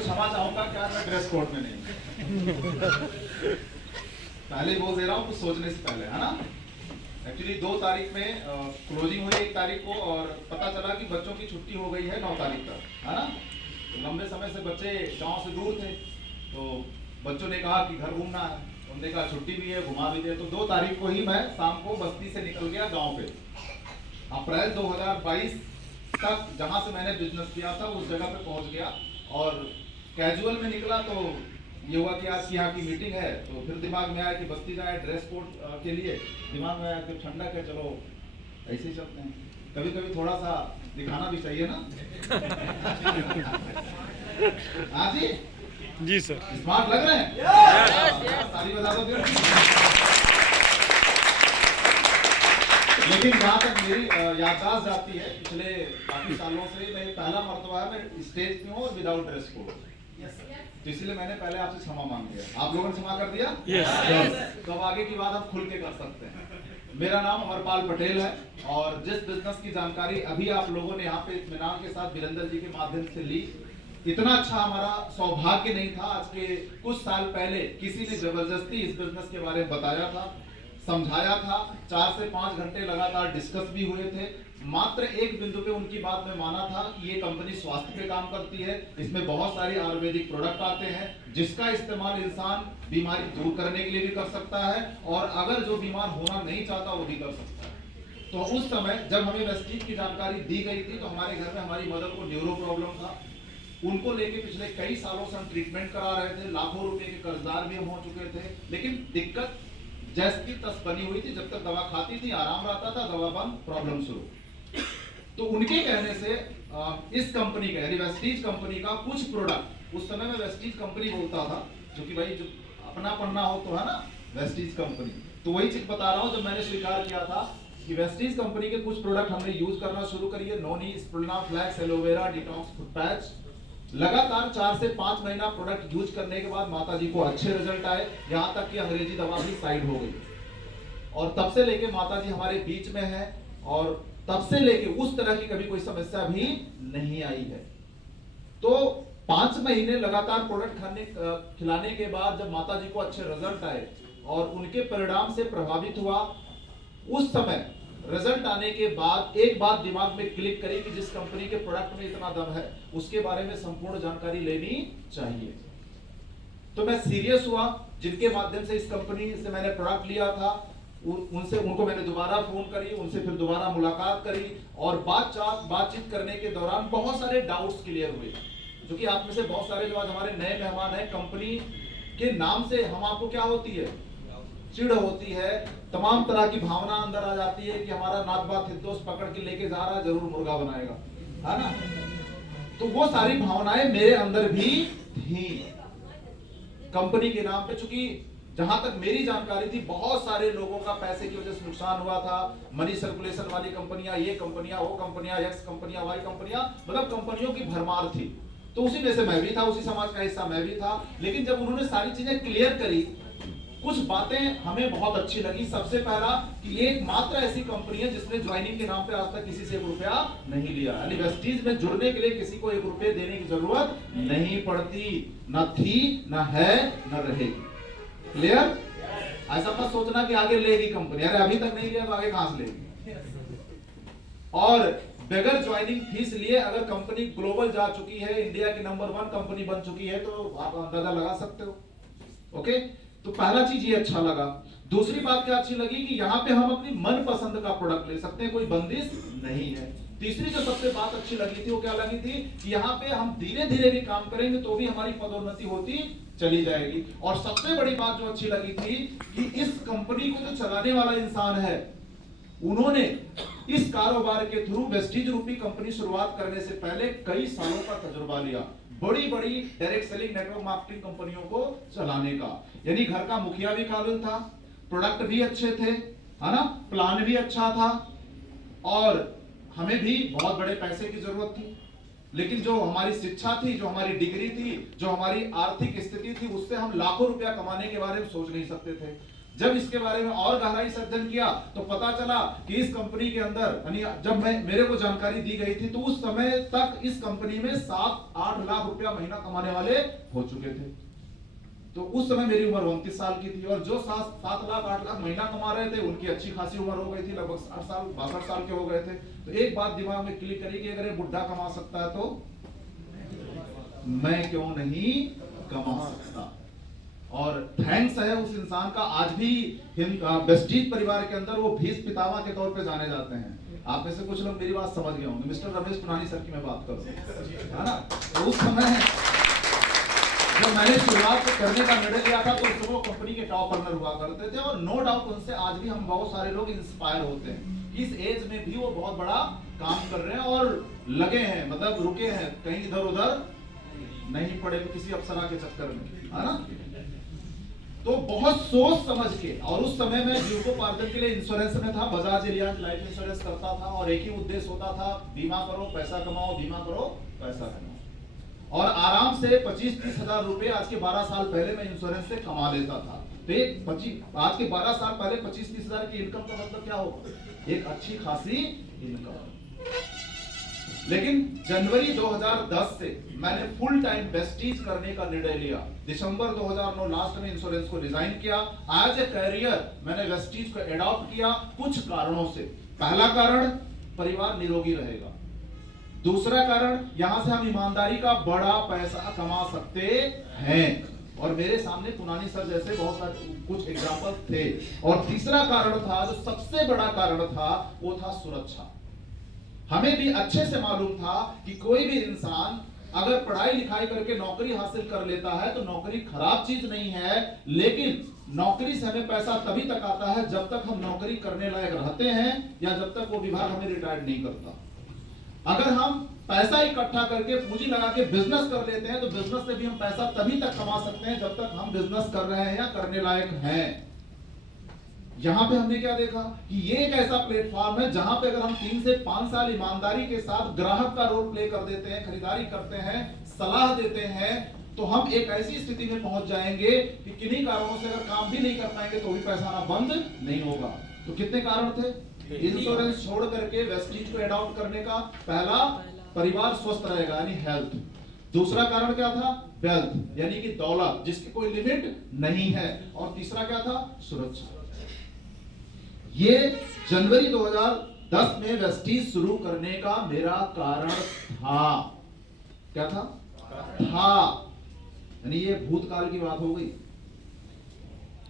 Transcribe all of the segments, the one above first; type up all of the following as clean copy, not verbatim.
क्षमा चाहूंगा क्या मैं ड्रेस कोड में नहीं पहले बोल दे रहा हूँ कुछ सोचने से पहले, है ना। एक्चुअली 2 तारीख में क्लोजिंग हुई 1 तारीख को, और पता चला कि बच्चों की छुट्टी हो गई है 9 तारीख तक, है ना। तो लंबे समय से बच्चे गांव से दूर थे, तो बच्चों ने कहा कि घर घूमना है, उन्होंने कहा छुट्टी भी है घुमा भी दे। तो 2 तारीख को ही मैं शाम को बस्ती से निकल गया गाँव पे। अप्रैल 2022 तक जहाँ से मैंने बिजनेस किया था उस जगह पे पहुँच गया, और कैजुअल में निकला तो ये हुआ कि आज यहाँ की मीटिंग है, तो फिर दिमाग में आया कि बस्ती जाए ड्रेस कोड के लिए। दिमाग में आया कि ठंडक है, चलो ऐसे ही चलते हैं। कभी कभी थोड़ा सा दिखाना भी चाहिए ना। हाँ जी सर, स्मार्ट लग रहे हैं। ताली बजा दो फिर। लेकिन जहाँ तक मेरी याददाश्त जाती है, पिछले काफी सालों से मैं पहला मर्तबा है मैं स्टेज पे हूँ विदाउट ड्रेस कोड, तो इसलिए मैंने पहले आपसे क्षमा मांग लिया। आप लोगों ने क्षमा कर दिया? yes. तो अब आगे की बात हम खुल के कर सकते हैं। मेरा नाम अमरपाल पटेल है, और जिस बिजनेस की जानकारी अभी आप लोगों ने यहाँ पे इत्मीनान के साथ वीरेंद्र जी के माध्यम से ली, इतना अच्छा हमारा सौभाग्य नहीं था। आज के कुछ साल पहले किसी ने जबरदस्ती इस बिजनेस के बारे में बताया था, समझाया था, 4 से 5 घंटे लगातार डिस्कस भी हुए थे। मात्र एक बिंदु पे उनकी बात में माना था कि ये कंपनी स्वास्थ्य पे काम करती है, इसमें बहुत सारे आयुर्वेदिक प्रोडक्ट आते हैं जिसका इस्तेमाल इंसान बीमारी दूर करने के लिए भी कर सकता है, और अगर जो बीमार होना नहीं चाहता वो भी कर सकता है। तो उस समय जब हमें वेस्टीज की जानकारी दी गई थी, तो हमारे घर में हमारी मदर को न्यूरो प्रॉब्लम था। उनको लेके पिछले कई सालों से हम ट्रीटमेंट करा रहे थे, लाखों रुपए के कर्जदार भी हम हो चुके थे, लेकिन दिक्कत जैसे की तस बनी हुई थी। जब तक दवा खाती थी आराम रहता था, दवा बंद प्रॉब्लम शुरू। तो उनके कहने से इस कंपनी का यानी वेस्टीज कंपनी का कुछ प्रोडक्ट, उस समय में वेस्टीज कंपनी बोलता था, क्योंकि भाई जो अपना पन्ना हो तो है ना वेस्टीज कंपनी, तो वही चीज बता रहा हूं। जब मैंने स्वीकार किया था कि वेस्टीज कंपनी के कुछ प्रोडक्ट हमने यूज करना शुरू करिए, noni, spirulina flax, aloe vera, detox foot patch, लगातार 4 से 5 महीना प्रोडक्ट यूज करने के बाद माताजी को अच्छे रिजल्ट आए, यहाँ तक कि अंग्रेजी दवा भी साइड हो गई। और तब से लेके माताजी हमारे बीच में है, और तब से लेके उस तरह की कभी कोई समस्या भी नहीं आई है। तो 5 महीने लगातार प्रोडक्ट खिलाने के बाद जब माताजी को अच्छे रिजल्ट आए और उनके परिणाम से प्रभावित हुआ, उस समय रिजल्ट आने के बाद एक बात दिमाग में क्लिक करी कि जिस कंपनी के प्रोडक्ट में इतना दम है उसके बारे में संपूर्ण जानकारी लेनी चाहिए। तो मैं सीरियस हुआ, जिनके माध्यम से इस कंपनी से मैंने प्रोडक्ट लिया था उनको मैंने दोबारा फोन करी, उनसे फिर दोबारा मुलाकात करी, और बातचीत करने के दौरान बहुत सारे डाउट्स क्लियर हुए। जो कि आप में से बहुत सारे जो आज हमारे नए मेहमान हैं, कंपनी के नाम से हम आपको क्या होती है, चिढ़ होती है, तमाम तरह की भावना अंदर आ जाती है कि हमारा नागबा हिरदोष पकड़ के लेके जा रहा है, जरूर मुर्गा बनाएगा, है ना। तो वो सारी भावनाएं मेरे अंदर भी थी कंपनी के नाम पे। चूंकि जहां तक मेरी जानकारी थी बहुत सारे लोगों का पैसे की वजह से नुकसान हुआ था। मनी सर्कुलेशन वाली कंपनियां, ये कंपनियां, वो कंपनियां, एक्स कंपनियां, वाई कंपनियां, मतलब कंपनियों की भरमार थी। तो उसी में से मैं भी था, उसी समाज का हिस्सा मैं भी था। लेकिन जब उन्होंने सारी चीजें क्लियर करी, कुछ बातें हमें बहुत अच्छी लगी। सबसे पहला कि एक मात्र ऐसी कंपनी है जिसने ज्वाइनिंग के नाम पे आज तक किसी से 1 रुपया नहीं लिया, यानी वेस्टीज में जुड़ने के लिए किसी को 1 रुपये देने की जरूरत नहीं पड़ती, न थी, न है, न रहेगी। क्लियर? ऐसा मत सोचना कि आगे लेगी कंपनी, अरे अभी तक नहीं लिया तो आगे कहां से लेगी। और बगैर ज्वाइनिंग फीस लिए अगर कंपनी ग्लोबल जा चुकी है, इंडिया की नंबर 1 कंपनी बन चुकी है, तो आप अंदाजा लगा सकते हो। ओके, तो पहला चीज ये अच्छा लगा। दूसरी बात क्या अच्छी लगी कि यहाँ पे हम अपनी मन पसंद का प्रोडक्ट ले सकते हैं, कोई बंदिश नहीं है। तीसरी जो सबसे बात अच्छी लगी थी वो क्या लगी थी कि यहाँ पे हम धीरे धीरे भी काम करेंगे तो भी हमारी पदोन्नति होती चली जाएगी। और सबसे बड़ी बात जो अच्छी लगी थी कि इस कंपनी को जो चलाने वाला इंसान है, उन्होंने इस कारोबार के थ्रू वेस्टीज रूपी कंपनी शुरुआत करने से पहले कई सालों का तजुर्बा लिया, बड़ी बड़ी डायरेक्ट सेलिंग नेटवर्क मार्केटिंग कंपनियों को चलाने का। यानी घर का मुखिया भी काबिल था, प्रोडक्ट भी अच्छे थे, है ना, प्लान भी अच्छा था, और हमें भी बहुत बड़े पैसे की जरूरत थी। लेकिन जो हमारी शिक्षा थी, जो हमारी डिग्री थी, जो हमारी आर्थिक स्थिति थी, उससे हम लाखों रुपया कमाने के बारे में सोच नहीं सकते थे। जब इसके बारे में और गहराई से अध्ययन किया तो पता चला कि इस कंपनी के अंदर, यानी जब मेरे को जानकारी दी गई थी तो उस समय तक इस कंपनी में 7-8 लाख रुपया महीना कमाने वाले हो चुके थे। तो उस समय मेरी उम्र 29 साल की थी, और जो 7 लाख 8 लाख महीना कमा रहे थे उनकी अच्छी खासी उम्र हो गई थी, लगभग 60 साल 62 साल के हो गए थे। तो एक बात दिमाग में क्लिक करी कि अगर ये बुढ़ा कमा सकता है तो मैं क्यों नहीं कमा सकता। और थैंक्स है उस इंसान का, आज भी वेस्टीज परिवार के अंदर वो भीष्म पितामह के तौर पे जाने जाते हैं। आप में से कुछ लोग मेरी बात समझ गए होंगे, मिस्टर रमेश पुनानी सर की मैं बात करूं, है ना। तो उस समय जब मैंने शुरुआत करने का निर्णय लिया था तो उस समय वो कंपनी के टॉप अर्नर हुआ करते थे, और नो डाउट उनसे आज भी हम बहुत सारे लोग इंस्पायर होते हैं। इस एज में भी वो बहुत बड़ा काम कर रहे हैं और लगे हैं, मतलब रुके हैं, कहीं इधर उधर नहीं पड़े किसी अप्सरा के चक्कर में, है ना। तो बहुत सोच समझ के, और उस समय में जीविकोपार्जन के लिए इंश्योरेंस में था, बजाज एलियांज लाइफ इंश्योरेंस करता था, और एक ही उद्देश्य होता था, बीमा करो पैसा कमाओ, बीमा करो पैसा कमाओ। और आराम से 25-30 हजार रुपए आज के 12 साल पहले मैं इंश्योरेंस से कमा लेता था। तो एक आज के 12 साल पहले 25-30 हजार की इनकम का मतलब क्या होगा, एक अच्छी खासी इनकम। लेकिन जनवरी 2010 से मैंने फुल टाइम वेस्टीज करने का निर्णय लिया। दिसंबर 2009 लास्ट में इंश्योरेंस को रिजाइन किया। एज ए कैरियर मैंने वेस्टीज को एडॉप्ट किया कुछ कारणों से। पहला कारण, परिवार निरोगी रहेगा। दूसरा कारण, यहां से हम ईमानदारी का बड़ा पैसा कमा सकते हैं, और मेरे सामने पुनानी सर जैसे बहुत सारे कुछ एग्जाम्पल थे। और तीसरा कारण था, जो सबसे बड़ा कारण था, वो था सुरक्षा। हमें भी अच्छे से मालूम था कि कोई भी इंसान अगर पढ़ाई लिखाई करके नौकरी हासिल कर लेता है तो नौकरी खराब चीज नहीं है, लेकिन नौकरी से हमें पैसा तभी तक आता है जब तक हम नौकरी करने लायक रहते हैं, या जब तक वो विभाग हमें रिटायर्ड नहीं करता। अगर हम पैसा इकट्ठा करके पूंजी लगा के बिजनेस कर लेते हैं तो बिजनेस से भी हम पैसा तभी तक कमा सकते हैं जब तक हम बिजनेस कर रहे हैं या करने लायक हैं। यहां पे हमने क्या देखा कि ये एक ऐसा प्लेटफॉर्म है जहां पे अगर हम 3 से 5 साल ईमानदारी के साथ ग्राहक का रोल प्ले कर देते हैं, खरीदारी करते हैं, सलाह देते हैं, तो हम एक ऐसी स्थिति में पहुंच जाएंगे कि किन्हीं कारणों से अगर काम भी नहीं कर पाएंगे तो भी पैसा आना बंद नहीं होगा। तो कितने कारण थे इंश्योरेंस छोड़ करके वेस्टीज को एडॉप्ट करने का? पहला, परिवार स्वस्थ रहेगा यानी हेल्थ। दूसरा कारण क्या था? वेल्थ यानी कि दौलत जिसकी कोई लिमिट नहीं है। और तीसरा क्या था? सुरक्षा। ये जनवरी 2010 में वेस्टीज शुरू करने का मेरा कारण था। क्या था? यानी ये भूतकाल की बात हो गई।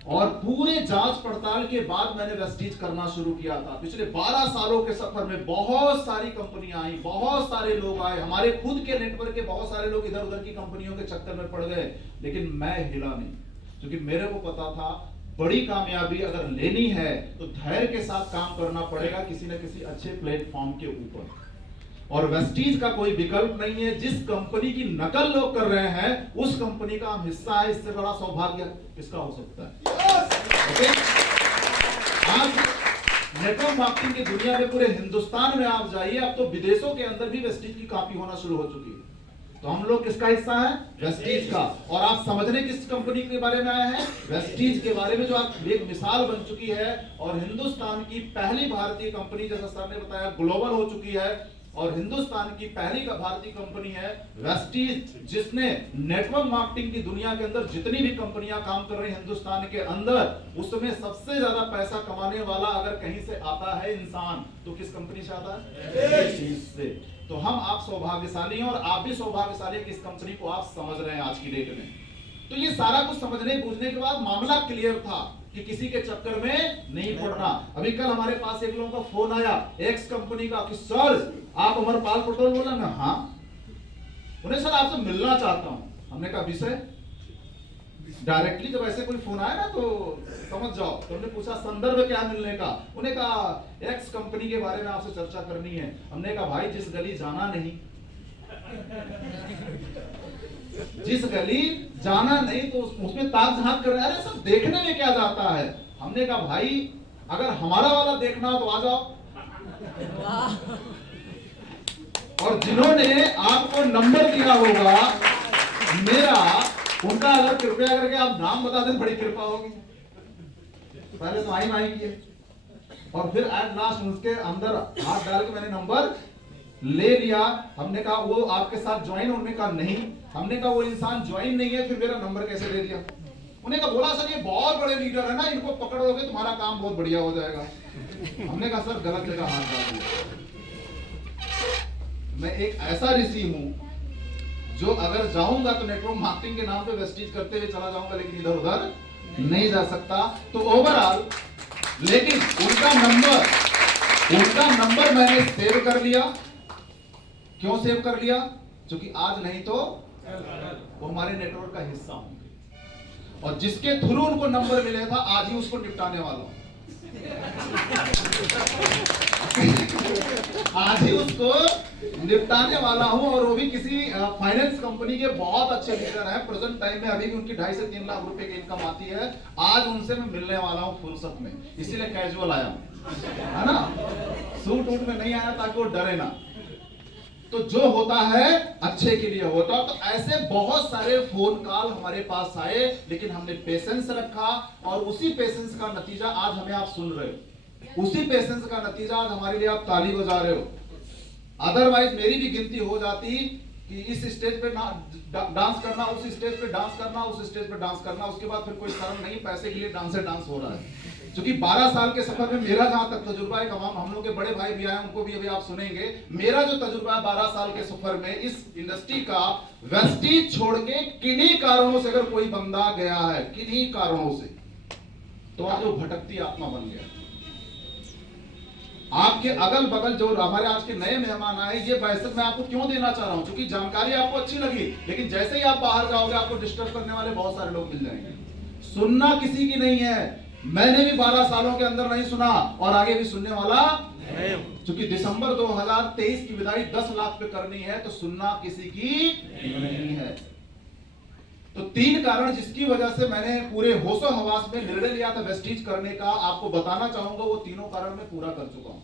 और पूरे जांच पड़ताल के बाद मैंने वेस्टीज करना शुरू किया था। पिछले 12 सालों के सफर में बहुत सारी कंपनियां आई, बहुत सारे लोग आए, हमारे खुद के नेटवर्क के बहुत सारे लोग इधर उधर की कंपनियों के चक्कर में पड़ गए, लेकिन मैं हिला नहीं, क्योंकि मेरे को पता था बड़ी कामयाबी अगर लेनी है तो धैर्य के साथ काम करना पड़ेगा किसी न किसी अच्छे प्लेटफॉर्म के ऊपर। और वेस्टीज का कोई विकल्प नहीं है। जिस कंपनी की नकल लोग कर रहे हैं उस कंपनी का हम हिस्सा है, इससे बड़ा सौभाग्य किसका हो सकता है? ओके? आज नेटवर्क मार्केटिंग की दुनिया में पूरे हिंदुस्तान में आप जाइए, अब तो विदेशों के अंदर भी वेस्टीज की कॉपी होना शुरू हो चुकी है। तो हम लोग किसका हिस्सा है? वेस्टीज का। और आप समझने किस कंपनी के बारे में आए हैं? वेस्टीज के बारे में, जो आप एक मिसाल बन चुकी है और हिंदुस्तान की पहली भारतीय कंपनी, जैसा सर ने बताया, ग्लोबल हो चुकी है। और हिंदुस्तान की पहली भारतीय कंपनी है वेस्टीज, जिसने नेटवर्क मार्केटिंग की दुनिया के अंदर जितनी भी कंपनियां काम कर रही हैं हिंदुस्तान के अंदर, उसमें सबसे ज्यादा पैसा कमाने वाला अगर कहीं से आता है इंसान तो किस कंपनी से आता है? वेस्टीज से। तो हम आप सौभाग्यशाली हैं, और आप भी सौभाग्यशाली हैं कि इस कंपनी को आप समझ रहे हैं आज की डेट में। तो ये सारा कुछ समझने बूझने के बाद मामला क्लियर था कि किसी के चक्कर में नहीं पड़ना। अभी कल हमारे पास एक लोगों का फोन आया एक्स कंपनी का कि सर आप अमरपाल पटेल बोला ना? हाँ। उन्हें सर आपसे मिलना चाहता हूं। हमने कहा विषय? डायरेक्टली जब ऐसे कोई फोन आया ना तो समझ जाओ। तो हमने पूछा संदर्भ क्या मिलने का? उन्हें कहा एक्स कंपनी के बारे में आपसे चर्चा करनी है। हमने कहा भाई जिस गली जाना नहीं, जिस गली जाना नहीं तो उसमें ताक झांक कर रहे हैं, सब देखने में क्या जाता है? हमने कहा भाई अगर हमारा वाला देखना हो तो आ जाओ। और जिन्होंने आपको नंबर दिया होगा मेरा, उनका अगर कृपया करके आप नाम बता दें बड़ी कृपा होगी। पहले तो आई किए और फिर एट लास्ट उसके अंदर हाथ डाल के मैंने नंबर ले लिया। हमने कहा वो आपके साथ ज्वाइन, उन्होंने कहा नहीं। हमने कहा वो इंसान ज्वाइन नहीं है, फिर मेरा नंबर कैसे दे दिया? उन्हें कहा बोला सर ये बहुत बड़े लीडर है ना, इनको पकड़ लोगे तुम्हारा काम बहुत बढ़िया हो जाएगा। हमने कहा सर गलत जगह हाथ डाल दिया। मैं एक ऐसा ऋषि हूं जो अगर जाऊंगा तो नेटवर्क मार्केटिंग के नाम पे वेस्टीज करते हुए चला जाऊंगा, लेकिन इधर उधर नहीं जा सकता। तो ओवरऑल लेकिन उनका नंबर मैंने सेव कर लिया। क्यों सेव कर लिया? क्योंकि आज नहीं तो वो हमारे नेटवर्क का हिस्सा होंगे और जिसके थ्रू उनको नंबर मिले था आज ही उसको निपटाने वाला हूं। आज ही उसको निपटाने वाला हूं और वो भी किसी फाइनेंस कंपनी के बहुत अच्छे लीडर हैं। प्रेजेंट टाइम में अभी भी उनकी 2.5 से 3 लाख रुपए की इनकम आती है। आज उनसे मैं मिलने वाला हूं फुर्सत में, इसीलिए कैजुअल आया हूं, है ना, सूट वूट में नहीं आया ताकि वो डरे ना। तो जो होता है अच्छे के लिए होता। तो ऐसे बहुत सारे फोन कॉल हमारे पास आए, लेकिन हमने पेशेंस रखा और उसी पेशेंस का नतीजा आज हमें आप सुन रहे हो। उसी पेशेंस का नतीजा आज हमारे लिए आप ताली बजा रहे हो। अदरवाइज मेरी भी गिनती हो जाती कि इस स्टेज पे डांस करना, उस स्टेज पे डांस करना, उस स्टेज पे डांस करना, उसके बाद फिर कोई शर्म नहीं, पैसे के लिए डांस हो रहा है। क्योंकि 12 साल के सफर में मेरा जहां तक तजुर्बा है, हम लोग के बड़े भाई भी आए, उनको भी अभी आप सुनेंगे। मेरा जो तजुर्बा है 12 साल के सफर में इस इंडस्ट्री का, वेस्टीज छोड़ के किन्हीं कारणों से अगर कोई बंदा गया है, किन्हीं कारणों से, तो आज वो भटकती आत्मा बन गया। आपके अगल बगल जो हमारे आज के नए मेहमान आए, ये बहसत मैं आपको क्यों देना चाह रहा हूं? क्योंकि जानकारी आपको अच्छी लगी, लेकिन जैसे ही आप बाहर जाओगे आपको डिस्टर्ब करने वाले बहुत सारे लोग मिल जाएंगे। सुनना किसी की नहीं है। मैंने भी 12 सालों के अंदर नहीं सुना और आगे भी सुनने वाला नहीं। क्योंकि दिसंबर 2023 की विदाई 10 लाख पे करनी है, तो सुनना किसी की नहीं है। तो 3 कारण जिसकी वजह से मैंने पूरे होशो हवास में निर्णय लिया था वेस्टीज करने का, आपको बताना चाहूंगा वो तीनों कारण मैं पूरा कर चुका हूं।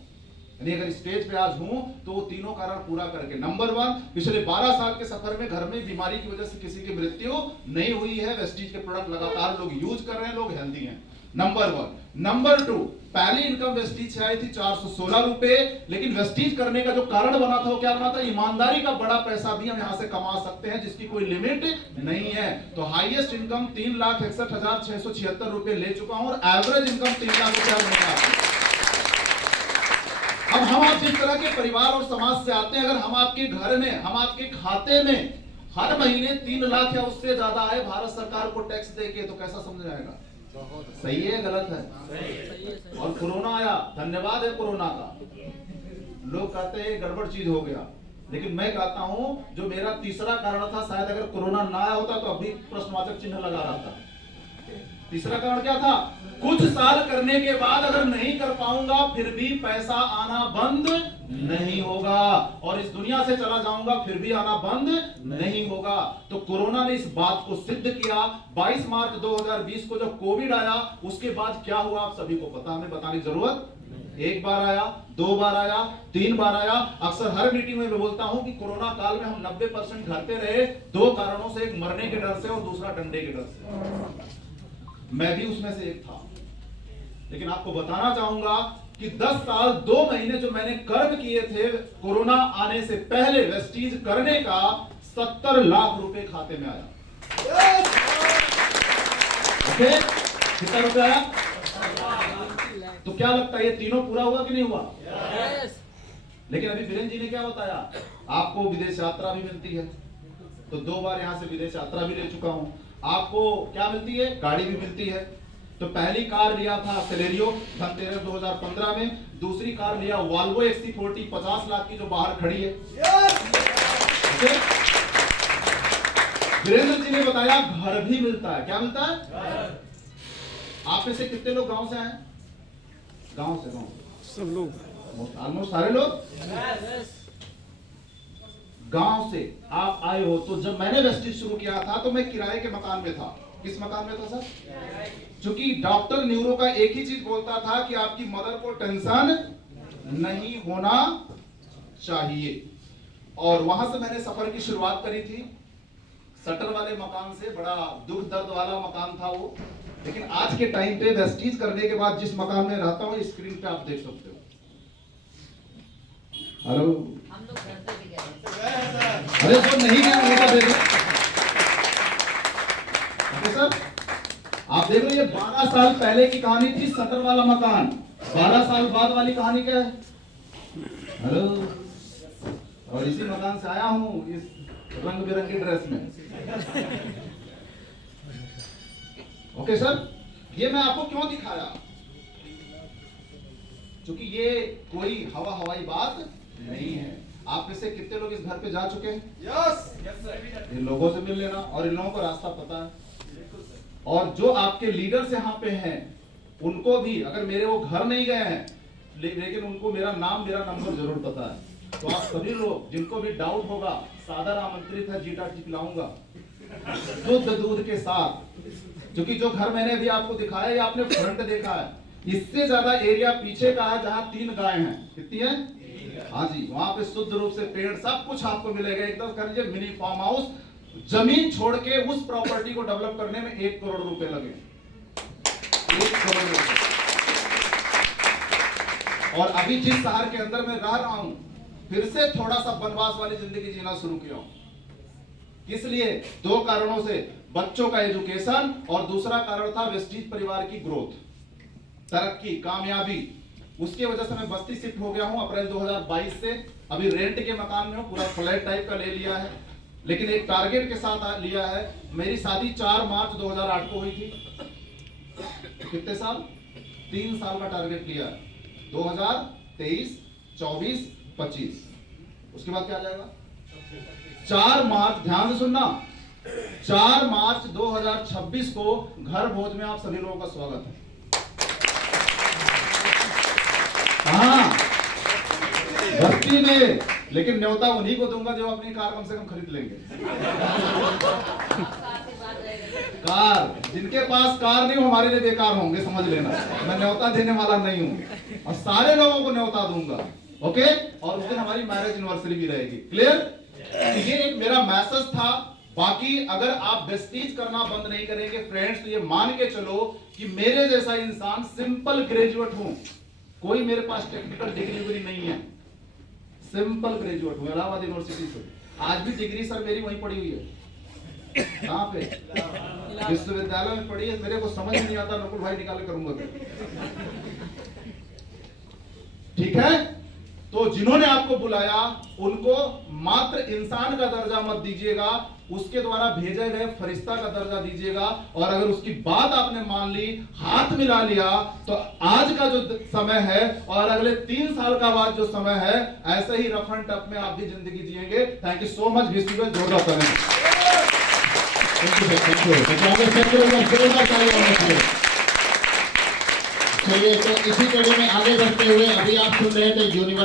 यानी अगर स्टेज पे आज हूं तो वो तीनों कारण पूरा करके। नंबर 1, पिछले 12 साल के सफर में घर में बीमारी की वजह से किसी की मृत्यु नहीं हुई है। वेस्टीज के प्रोडक्ट लगातार लोग यूज कर रहे हैं, लोग हेल्दी हैं। नंबर 1। नंबर 2, पहली इनकम वेस्टीज से आई थी 416 रुपए, लेकिन वेस्टीज करने का जो कारण बना था वो क्या बना था? ईमानदारी का बड़ा पैसा भी हम यहां से कमा सकते हैं जिसकी कोई लिमिट नहीं है। तो हाईएस्ट इनकम 3,61,676 रुपए ले चुका हूं और एवरेज इनकम 3 लाख रुपया। अब हम आप जिस तरह के परिवार और समाज से आते हैं, अगर हम आपके घर में, हम आपके खाते में हर महीने 3 लाख या उससे ज्यादा आए भारत सरकार को टैक्स देके, तो कैसा समझ जाएगा? सही है गलत है? और कोरोना आया, धन्यवाद है कोरोना का। लोग कहते हैं गड़बड़ चीज हो गया, लेकिन मैं कहता हूं जो मेरा तीसरा कारण था, शायद अगर कोरोना ना आया होता तो अभी प्रश्नवाचक चिन्ह लगा रहा था। तीसरा कारण क्या था? कुछ साल करने के बाद अगर नहीं कर पाऊंगा फिर भी पैसा आना बंद नहीं होगा और इस दुनिया से चला जाऊंगा फिर भी आना बंद नहीं होगा। तो कोरोना ने इस बात को सिद्ध किया। 22 मार्च 2020 को जब कोविड आया, उसके बाद क्या हुआ आप सभी को पता, हमें बताने की जरूरत। 1 बार आया, 2 बार आया, 3 बार आया। अक्सर हर मीटिंग में मैं बोलता हूं कि कोरोना काल में हम 90% घर पे रहे 2 कारणों से, एक मरने के डर से और दूसरा डंडे के डर से। मैं भी उसमें से एक था, लेकिन आपको बताना चाहूंगा कि 10 साल 2 महीने जो मैंने कर्म किए थे कोरोना आने से पहले वेस्टीज करने का, 70 लाख रुपए खाते में आया। ओके, कितना रुपया आया? तो क्या लगता है ये तीनों पूरा हुआ कि नहीं हुआ? लेकिन अभी वीरेंद्र जी ने क्या बताया, आपको विदेश यात्रा भी मिलती है, तो 2 बार यहां से विदेश यात्रा भी ले चुका हूं। आपको क्या मिलती है? गाड़ी भी मिलती है। तो पहली कार लिया था सेलेरियो धनतेरस 2015 में, दूसरी कार लिया वॉल्वो XC40 50 लाख की जो बाहर खड़ी है। वीरेंद्र जी ने बताया घर भी मिलता है। क्या मिलता है? आप में से कितने लोग गांव से आए? गांव से? सब लोग, ऑलमोस्ट सारे लोग गांव से आप आए हो। तो जब मैंने वेस्टीज शुरू किया था तो मैं किराए के मकान में था। किस मकान में था सर? क्योंकि डॉक्टर न्यूरो का एक ही चीज बोलता था कि आपकी मदर को टेंशन नहीं होना चाहिए। और वहां से मैंने सफर की शुरुआत करी थी। शटर वाले मकान से, बड़ा दुख दर्द वाला मकान था वो, लेकिन आज के टाइम पे वेस्टीज करने के बाद जिस मकान में रहता हूँ स्क्रीन पे आप देख सकते हो। हेलो, हम लोग घर पे भी गए। अरे जो नहीं गया वो तो देख लो। ओके सर, आप देख लो, ये 12 साल पहले की कहानी थी, शटर वाला मकान। 12 साल बाद वाली कहानी क्या है? हेलो, और इसी मकान से आया हूं इस रंग बिरंगी ड्रेस में। ओके सर, ये मैं आपको क्यों दिखाया? क्योंकि ये कोई हवाई बात नहीं है। आप में से कितने लोग इस घर पे जा चुके हैं? यस। इन लोगों से मिल लेना, और इन लोगों को रास्ता पता है। और जो आपके लीडर्स यहाँ पे हैं उनको भी, अगर मेरे वो घर नहीं गए हैं लेकिन उनको मेरा नाम मेरा नंबर जरूर पता है। तो आप सभी लोग जिनको भी डाउट होगा, सादर आमंत्रित है, जीटा पिलाऊंगा शुद्ध दूध के साथ। क्योंकि जो घर मैंने भी आपको दिखाया ये आपने फ्रंट देखा है, इससे ज्यादा एरिया पीछे का है जहां 3 गाय हैं। कितनी है? हाँ जी, वहां पे शुद्ध रूप से पेड़ सब कुछ आपको मिलेगा। एकदम कर लीजिए मिनी फार्म हाउस। जमीन छोड़ के उस प्रॉपर्टी को डेवलप करने में 1 करोड़ रुपए लगे। 1 करोड़ रुपए। और अभी जिस शहर के अंदर मैं रह रहा हूं, फिर से थोड़ा सा वनवास वाली जिंदगी जीना शुरू किया हूं। इसलिए 2 कारणों से, बच्चों का एजुकेशन और दूसरा कारण था वेस्टीज परिवार की ग्रोथ, तरक्की, कामयाबी। उसके वजह से मैं बस्ती शिफ्ट हो गया हूं अप्रैल 2022 से। अभी रेंट के मकान में हूं, पूरा फ्लैट टाइप का ले लिया है, लेकिन एक टारगेट के साथ लिया है। मेरी शादी 4 मार्च 2008 को हुई थी। कितने साल? 3 साल का टारगेट लिया है। 2023, 24, 25। उसके बाद क्या जाएगा? 4 मार्च, ध्यान से सुनना, 4 मार्च 2026 को घर भोज में आप सभी लोगों का स्वागत है। हाँ, बस्ती में, लेकिन न्योता उन्हीं को दूंगा जो अपनी कार कम से कम खरीद लेंगे। कार, जिनके पास कार नहीं, हमारे लिए बेकार होंगे, समझ लेना। मैं न्योता देने वाला नहीं हूं, और सारे लोगों को न्योता दूंगा। ओके, और उस दिन हमारी मैरिज एनिवर्सरी भी रहेगी। क्लियर? ये एक मेरा मैसेज था। बाकी अगर आप वेस्टीज करना बंद नहीं करेंगे फ्रेंड्स, तो ये मान के चलो कि मेरे जैसा इंसान सिंपल ग्रेजुएट हूं, कोई मेरे पास टेक्निकल डिग्री नहीं है, सिंपल ग्रेजुएट हूं इलाहाबाद यूनिवर्सिटी से। आज भी डिग्री सर मेरी वहीं पड़ी हुई है। कहां पे? विश्वविद्यालय में पड़ी है। मेरे को समझ नहीं आता, नकुल भाई निकाल करूंगा। ठीक है, तो जिन्होंने आपको बुलाया उनको मात्र इंसान का दर्जा मत दीजिएगा, उसके द्वारा भेजे गए फरिश्ता का दर्जा दीजिएगा। और अगर उसकी बात आपने मान ली, हाथ मिला लिया, तो आज का जो समय है और अगले 3 साल का बाद जो समय है, ऐसे ही रफ एंड टफ में आप भी जिंदगी जिएंगे। Thank you so much. जोरदार चलिए, तो इसी कड़ी में आगे बढ़ते हुए अभी आप सुन रहे थे यूनिवर्सिटी